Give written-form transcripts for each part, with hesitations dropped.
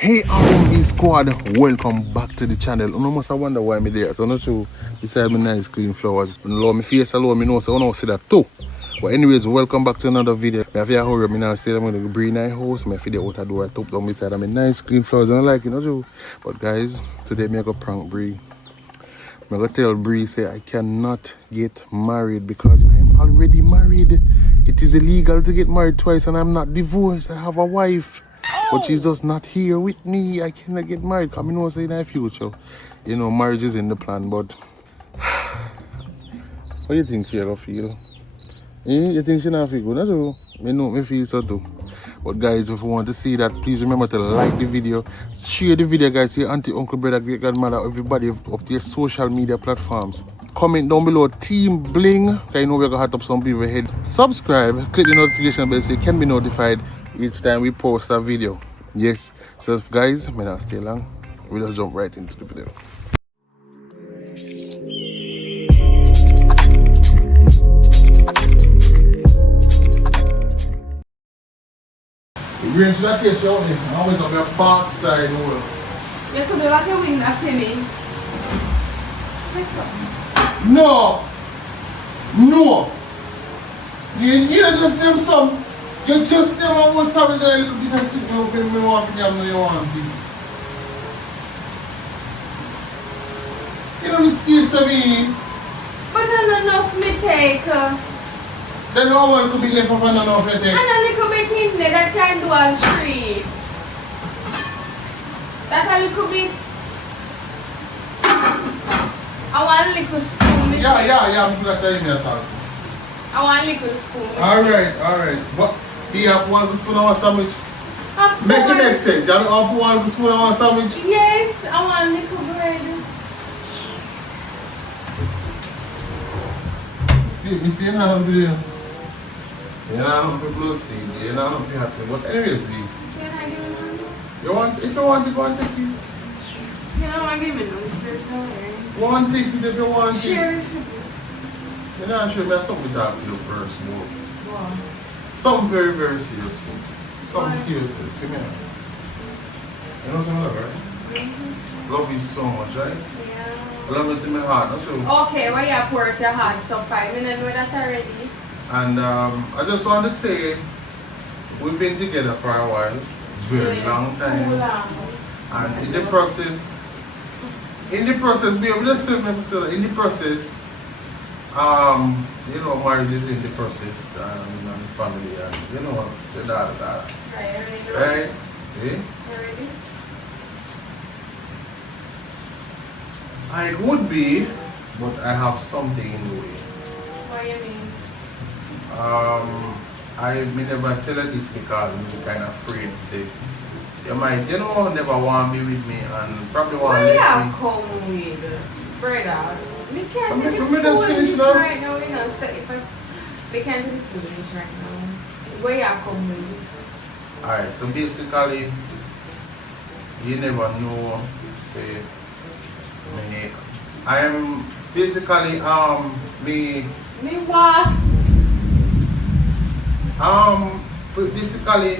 Hey R&B squad, welcome back to the channel. You must wonder why I'm there. So I'm not sure beside my nice clean flowers. And love my face alone, me know so I don't see that too. But anyways, welcome back to another video. I have to hurry up, me now say I'm going to Bree in my house. I feel out I do I top down beside my nice clean flowers. And I like it, you know. But guys, today me I go prank Bree. I'm going to tell Bree say I cannot get married because I am already married. It is illegal to get married twice and I'm not divorced. I have a wife. But she's just not here with me. I cannot get married. Because I know say in the future, you know, marriage is in the plan. But what do you think she ever feel? You think she not feel good? I do. I know, I feel so too. But guys, if you want to see that, please remember to like the video. Share the video, guys, to your auntie, uncle, brother, great grandmother, everybody up to your social media platforms. Comment down below, Team Bling. I know we're going to hot up some people head. Subscribe, click the notification bell so you can be notified each time we post a video. Yes, so guys, may not stay long. We'll just jump right into the video. We're into that case out here. I went on the park side. You could have like a wing that penny. No! No! You know just them some. You just them and what's up with a little piece and sit me up when me want to them no you want it. You know the skills of me. But not enough me take. Then no one could be left up and enough you take. And a little bit in there that can do a tree. That a little bit. I want a little spoon. Yeah, I'm glad to hear me talk. I want a little spoon. Alright. What? You have one spoon on a sandwich? Make it make sense. You have one spoon on a sandwich? Yes, I want a little bread. See, you're not doing. You're not going to blood seed. You're not going to be happy. But anyways, Bree. Can I give it one? If you want to go and take it. You don't want to give it no, sir, sorry. Go and take it if you want to. Sure. You're not sure. I have something to talk to you first. What? Something very, very serious. Something serious. Give me a hand. You know something, right? Mm-hmm. Love you so much, right? Yeah. Love it in my heart, not true? Okay, well, you pour your heart so 5 minutes with that already. And I just want to say, we've been together for a while, very long time. And in the process, babe, let's say, in the process, you know, marriage is in the process, and family, and you know, the da. Right? Yeah? Already? I would be, but I have something in the way. What do you mean? I may never tell you this because I'm kind of afraid to say, you might, you know, never want to be with me and probably want to leave me. Come with brother. We can't Let do me the just finish now. right now, you know, so we can't do the foolish right now. Where you come with? Alright, so basically, you never know, say, me, I am basically, Me what? basically,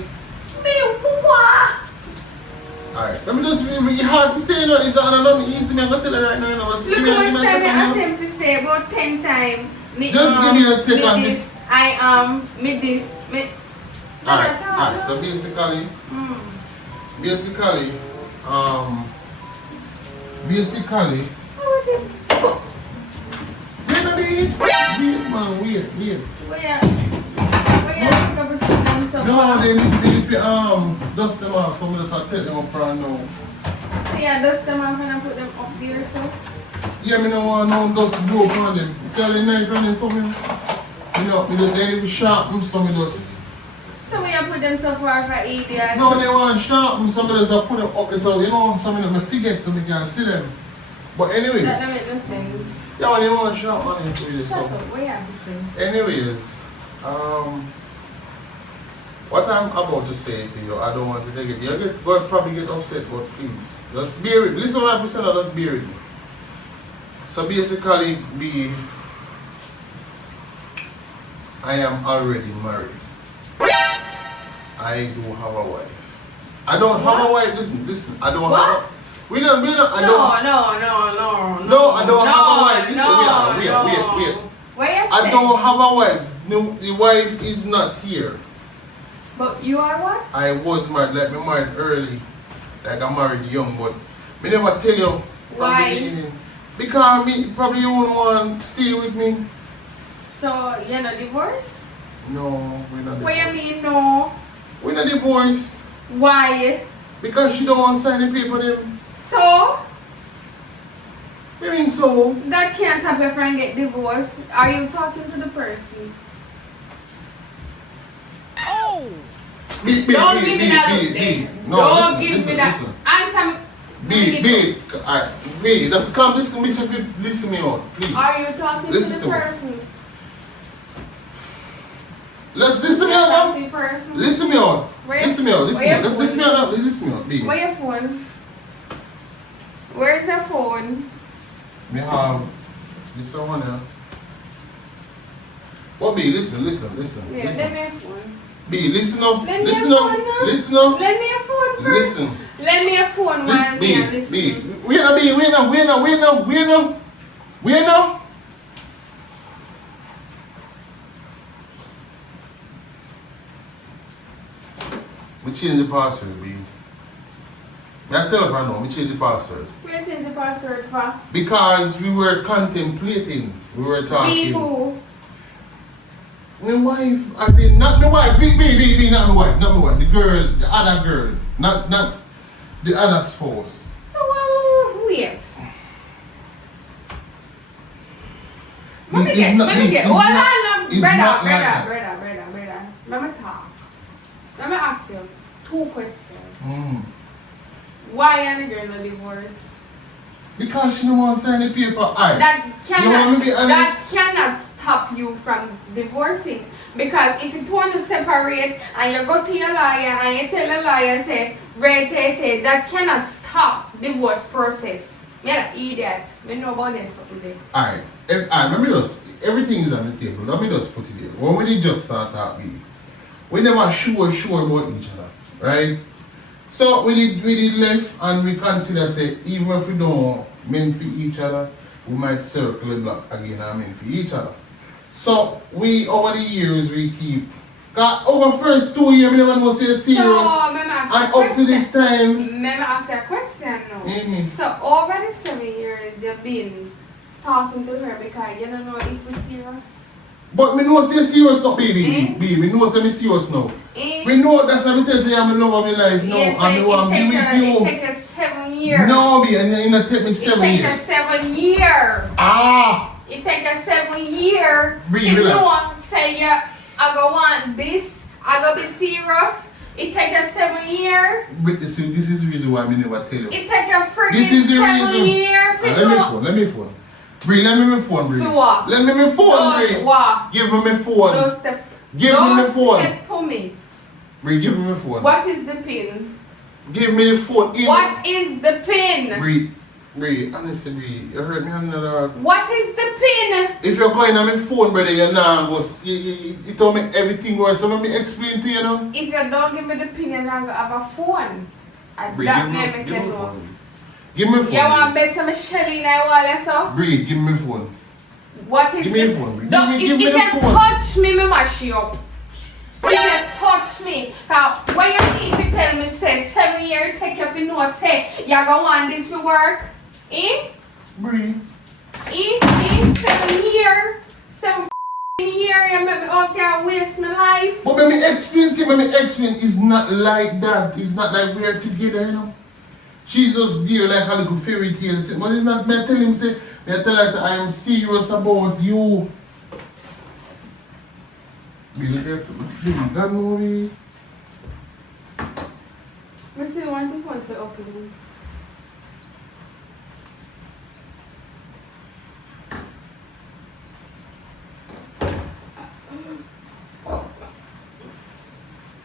Me what? alright, let me just, you hard to say, you know, it's not easy, I'm not telling you right now, you know, just Look give me how a much time I second. attempt to say about 10 times. Me, Just give me a second. Me this, I am, me this, me... Alright, so basically, basically, wait. Where you pick up a spoon and so No, they need to dust them off. Some of us are take them up right now. Yeah, dust them off and I put them up there, so. Yeah, me no want no dust blow on them. See how they knife running something? You know, me just they need to sharpen some of those. So we have put them so far for idiot. No, they want sharpen some of those. I put them up so you know some of them I forget so we can see them. But anyways. That don't make no sense. Yeah, they want sharpen it for you. Shut up, what you have to say? Anyways, what I'm about to say to you, I don't want to take it. You're going to probably get upset, but please, just bear with me. Listen to what I said, just bear with me. So basically, I am already married. I do have a wife. I don't have a wife. Listen. I don't have a... We don't, I don't... No, I don't have a wife. Listen, wait. What you I don't have a wife. No, the wife is not here. But you are what? I was married, like me married early. Like I married young, but me never tell you from Why? the beginning. Because me, probably you won't want to stay with me. So, you're not divorced? No, we're not divorced. What you mean, no? We're not divorced. Why? Because she don't want to sign the paper them. So? What do you mean so? That can't have your friend get divorced. Are you talking to the person? Oh! Don't give me that look there. No, Don't listen, give me that. listen. Answer me. B, that's come, listen me out, please. Are you talking Listen to to the me. person? Let's listen me out now. Person? Listen me out. Where- Listen me out. where your Let's listen me phone? out now. Listen me out, B. Where your phone? Where's your phone? Me have this one here. What B? Listen. Yeah, let me Listen. your phone. B, listen up. Let me Listen your up. phone now. Listen up. Let me your phone first. Listen. Let me your phone while Listen. me and B. listen. Wait now, B. Wait now. We change the password, B. I tell her right now, we change the password. Where is the password for? Because we were contemplating. We were talking. Be who? My wife, I said, not my wife, B, not my wife, the girl, the other girl, not the other spouse. So, wait. Let me It's get, not- let me it's get. not- Hold on, it's not like that. brother. Let me talk. Let me ask you 2 questions. Why are the girl not divorced? Because she don't want to sign the paper. Aye. That You want me to be honest? cannot stop you from divorcing. Because if you want to separate and you go to your lawyer and you tell a lawyer say, that cannot stop divorce process. You're an idiot. I know about this something there. Alright, let me just, everything is on the table. Let me just put it there. When we did just start talking, we never sure about each other, right? So we did left and we consider say even if we don't meant for each other, we might circle the block again and meant for each other. So we over the years we keep over first 2 years we never know say serious So, let me ask you a and up to question. this time. Let me ask you a question now. Mhm. So over the 7 years you've been talking to her because you don't know if we're serious. But me know say serious now, baby. Eh? Baby, we know say me serious now. Eh? We know that's why me tell say I'm in love of my life now Yes, and me want to be with it you. take us 7 years. No, me and it take me It 7 take years. us 7 years. Ah! It take us 7 years. Bree, If you relax. want say I go want this, I go be serious. It take us 7 years. But this is the reason why me never tell you. It take a freaking This is the 7 reason. years. Let me phone. Bree, let me my phone, Bree. For what? Let me my phone, Bree. What? Give me my phone. No step. Give me my phone. Step for me. Bree, give me my phone. What is the pin? Give me the phone. What is the pin? Bree, honestly, Bree, you heard me on another. What is the pin? If you're going on my phone, brother, you know, you told me everything works. So let me explain to you now. If you don't give me the pin, you're not gonna have a phone. And Bree, that give may me make my you know. phone. Give me a phone. You want to bet some Shelly in a wallet, so? Bree, give me a phone. What is Give me the the phone, Bree. No, Give me if the you phone. touch me, me mash you up. If you touch me, when you need to tell me, say, 7 years, take you to know, say, you gonna want this to work? Eh? Bree. 7 years? 7 years, you make me out there waste my life? But let me explain to you, it's not like that. It's not like we are together, you know. She's just there like a little fairy tale. But it's not me I tell him, say, I tell her, say, I am serious about you. Really, that movie. I still want to point to open.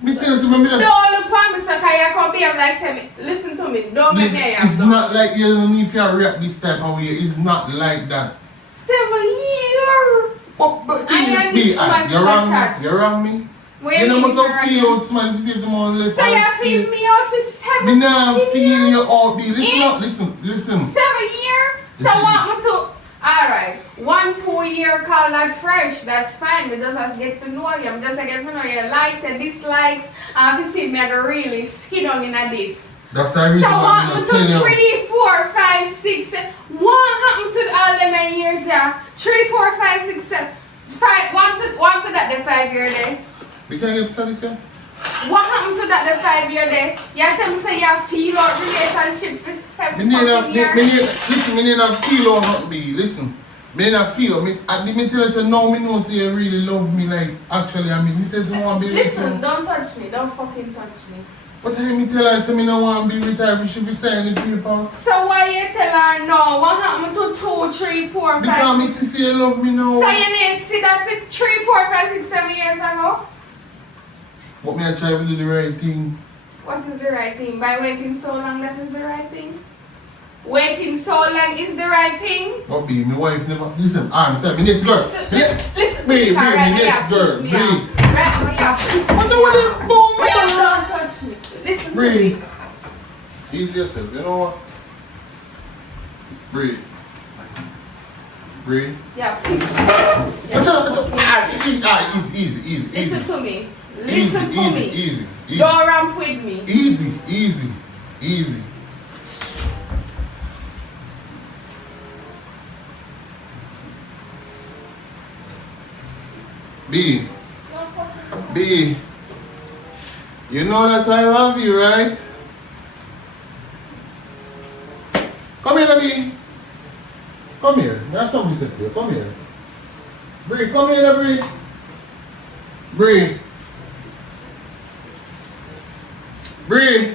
Me tell you something, Don't look promise like I can't behave like say me. Listen to me. Don't make me it's not like you don't need to react this type of way. It's not like that. 7 years. But I am this much you're wrong chat. me. You're wrong me. You know must have feel out smile if you say the man left. So you feel me out for 7 Me now years? feel you out, B. Listen up, listen. 7 years? So want me to... Alright, 1-2 year call that fresh, that's fine. We just have to get to know you. I just get to know your likes and dislikes. I have to see me I go really sit down in a this. That's the reason So why want me I'm to telling you. 3, 4, 5, 6, 7. What happened to all them years yeah? 3, 4, 5, 6, 7. 5, one to that the 5 year day. We can't get studies here. What happened to that the 5 year day? You tell me say you feel out relationship for 7 fucking years. Listen, me need not feel or not be. Listen. Me not feel. Me tell you say no, me know say you really love me like actually. I mean, me tell you want to be with Listen, you. don't touch me. Don't fucking touch me. But I me tell her say me no want to be with her. We should be signing the paper. So why you tell her no? What happened to 2, 3, 4, 5? Because me see you love me now. So you need to see that for 3, 4, 5, 6, 7 years ago? But me I try to do the right thing. What is the right thing? By waiting so long, that is the right thing? Waiting so long is the right thing? But be my wife never listen. I'm sorry, my next girl. Listen, Bree, right, my next girl. me Bree. out. Right, What the what boom? Don't touch me. Listen to Bree. me. Ease yourself, you know what? Bree. Bree. Yeah, please. Easy. Listen to me. Listen to me. Easy. Don't ramp with me. Easy. B. B. You know that I love you, right? Come here, B. Come here. That's something said to you. Come here. Bree, come here, Bree. Bree.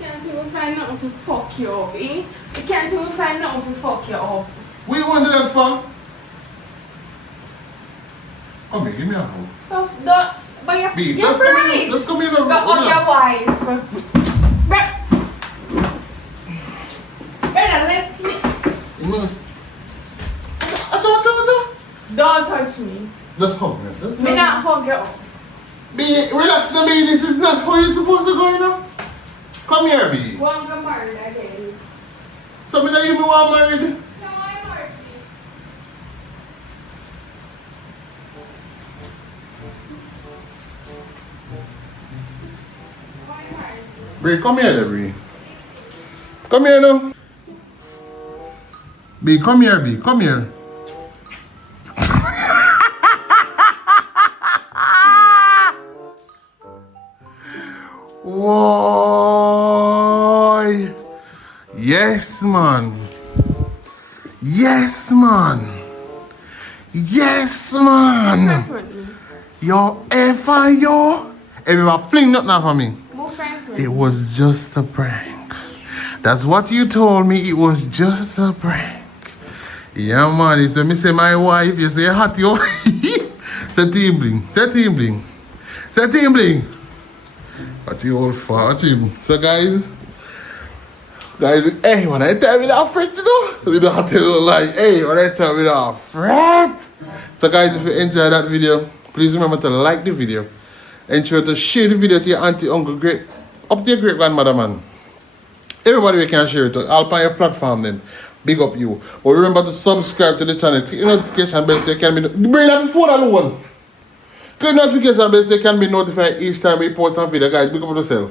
Can't even find nothing to fuck you up, eh? You can't even find nothing to fuck you up. What you want to do that for? Come here, give me a hug. But you're B, right. let's come here. Go on your wife. Better let me. You must. Acha. Don't touch me. Let's hug, man. Let's Me not hug you up. B, relax now, B. This is not how you're supposed to go, you know? Come here, B. Want to get married again? So, me that you want married? No, I'm married. Bree, come here, Bree. Come here now. B, come here, B. Come here. Whoa. Yes, man. Yo, everybody fling nothing for me. It was just a prank. That's what you told me. It was just a prank. Yeah, man. So me say my wife, you say hot yo. Say team bling. But you all fought him. So guys, hey, when I tell me that friend, you know, we don't have to tell you lie. Hey, when I tell me that friend. So guys, if you enjoyed that video, please remember to like the video. Ensure to share the video to your auntie, uncle, up to your great grandmother, man. Everybody we can share it to. I'll find your platform then. Big up you. But remember to subscribe to the channel. Click the notification bell so you can be bring that phone alone. Click the notification bell so you can be notified each time we post a video, guys. Big up yourself.